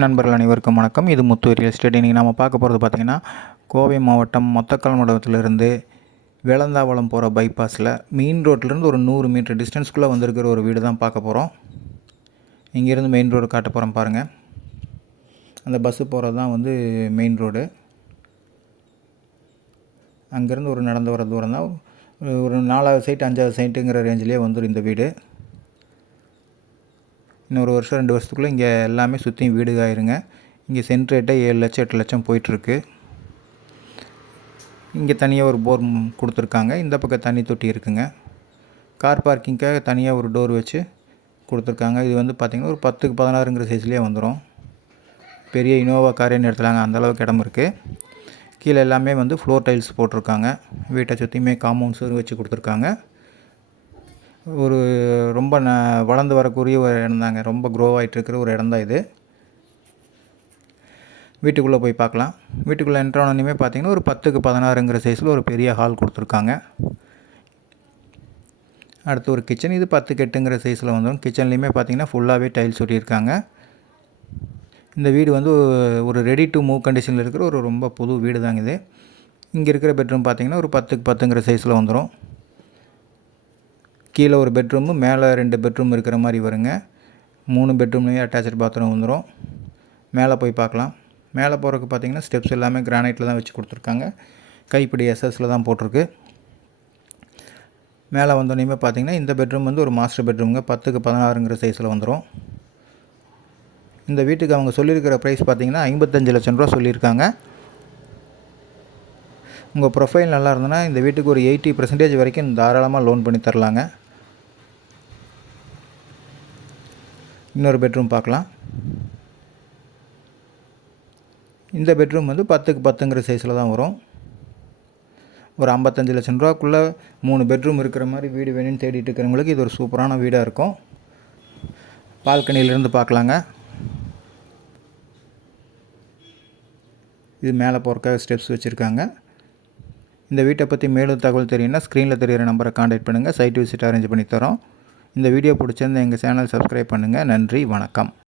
நண்பர்கள் அனைவருக்கும் வணக்கம். இது முத்து ரியல் எஸ்டேட். இன்றைக்கி நம்ம பார்க்க போகிறது பார்த்திங்கன்னா, கோவை மாவட்டம் மொத்தக்கால் மண்டபத்திலிருந்து வேலந்தாவளம் போகிற பைபாஸில் மெயின் ரோட்லேருந்து ஒரு 100 மீட்டர் டிஸ்டன்ஸ்குள்ளே வந்திருக்கிற ஒரு வீடு தான் பார்க்க போகிறோம். இங்கேருந்து மெயின் ரோடு காட்ட போகிறோம் பாருங்கள். அந்த பஸ்ஸு போகிறது தான் வந்து மெயின் ரோடு. அங்கேருந்து ஒரு நடந்து வர தூரம் தான். ஒரு 4வது சைட் 5வது சைட்டுங்கிற ரேஞ்சிலே வந்துடும் இந்த வீடு. இன்னொரு வருஷம் 2 வருஷத்துக்குள்ளே இங்கே எல்லாமே சுற்றியும் வீடு ஆயிருங்க. இங்கே சென்ட் ரேட்டே 7 லட்சம் 8 லட்சம் போயிட்டுருக்கு. இங்கே தனியாக ஒரு போர் கொடுத்துருக்காங்க. இந்த பக்கம் தண்ணி தொட்டி இருக்குங்க. கார் பார்க்கிங்காக தனியாக ஒரு டோர் வச்சு கொடுத்துருக்காங்க. இது வந்து பார்த்திங்கன்னா ஒரு 10க்கு 16ங்கிற சைஸ்லேயே வந்துடும். பெரிய இனோவா காரே நிறுத்தலாங்க, அந்தளவுக்கு இடம் இருக்குது. கீழே எல்லாமே வந்து ஃப்ளோர் டைல்ஸ் போட்டிருக்காங்க. வீட்டை சுற்றியுமே காம்பவுண்ட்ஸும் வச்சு கொடுத்துருக்காங்க. ஒரு ரொம்ப வளர்ந்து வரக்கூடிய ஒரு இடம் தாங்க. ரொம்ப க்ரோ ஆகிட்டுருக்கிற ஒரு இடம் தான் இது. வீட்டுக்குள்ளே போய் பார்க்கலாம். வீட்டுக்குள்ளே என்ட்ரானோனையுமே பார்த்திங்கன்னா ஒரு 10க்கு 16ங்கிற சைஸில் ஒரு பெரிய ஹால் கொடுத்துருக்காங்க. அடுத்து ஒரு கிச்சன். இது 10க்கு 8ங்கிற சைஸில் வந்துடும். கிச்சன்லேயுமே பார்த்திங்கன்னா ஃபுல்லாகவே டைல்ஸ் ஒட்டியிருக்காங்க. இந்த வீடு வந்து ஒரு ரெடி டு மூவ் கண்டிஷனில் இருக்கிற ஒரு ரொம்ப புது வீடு தாங்க இது. இங்கே இருக்கிற பெட்ரூம் பார்த்திங்கன்னா ஒரு 10க்கு 10ங்கிற சைஸில் வந்துடும். கீழே ஒரு பெட்ரூமு, மேலே 2 பெட்ரூம் இருக்கிற மாதிரி வருங்க. 3 பெட்ரூம்லேயும் அட்டாச்சு பாத்ரூம் வந்துடும். மேலே போய் பார்க்கலாம். மேலே போகிறதுக்கு பார்த்திங்கன்னா ஸ்டெப்ஸ் எல்லாமே கிரானைட்டில் தான் வச்சு கொடுத்துருக்காங்க. கைப்பிடி எஸ்எஸில் தான் போட்டிருக்கு. மேலே வந்தோடனே பார்த்திங்கன்னா இந்த பெட்ரூம் வந்து ஒரு மாஸ்டர் பெட்ரூமுங்க. 10க்கு 16ங்கிற சைஸில் வந்துடும். இந்த வீட்டுக்கு அவங்க சொல்லியிருக்கிற ப்ரைஸ் பார்த்திங்கன்னா 55 லட்சம் ரூபா சொல்லியிருக்காங்க. உங்கள் ப்ரொஃபைல் நல்லா இருந்ததுன்னா இந்த வீட்டுக்கு ஒரு 80% வரைக்கும் தாராளமாக லோன் பண்ணி தரலாங்க. இன்னொரு பெட்ரூம் பார்க்கலாம். இந்த பெட்ரூம் வந்து 10க்கு 10ங்கிற சைஸில் தான் வரும். ஒரு 55 லட்சம் ரூபாக்குள்ளே 3 பெட்ரூம் இருக்கிற மாதிரி வீடு வேணும்னு தேடிட்டு இருக்கிறவங்களுக்கு இது ஒரு சூப்பரான வீடாக இருக்கும். பால்கனியிலேருந்து பார்க்கலாங்க. இது மேலே போகிறக்காக ஸ்டெப்ஸ் வச்சுருக்காங்க. இந்த வீட்டை பற்றி மேலும் தகவல் தெரியும்னா ஸ்க்ரீனில் தெரிகிற நம்பரை கான்டாக்ட் பண்ணுங்கள். சைட் விசிட் அரேஞ்ச் பண்ணி தரோம். இந்த வீடியோ பிடிச்சிருந்தா எங்கள் சேனல் சப்ஸ்கிரைப் பண்ணுங்கள். நன்றி, வணக்கம்.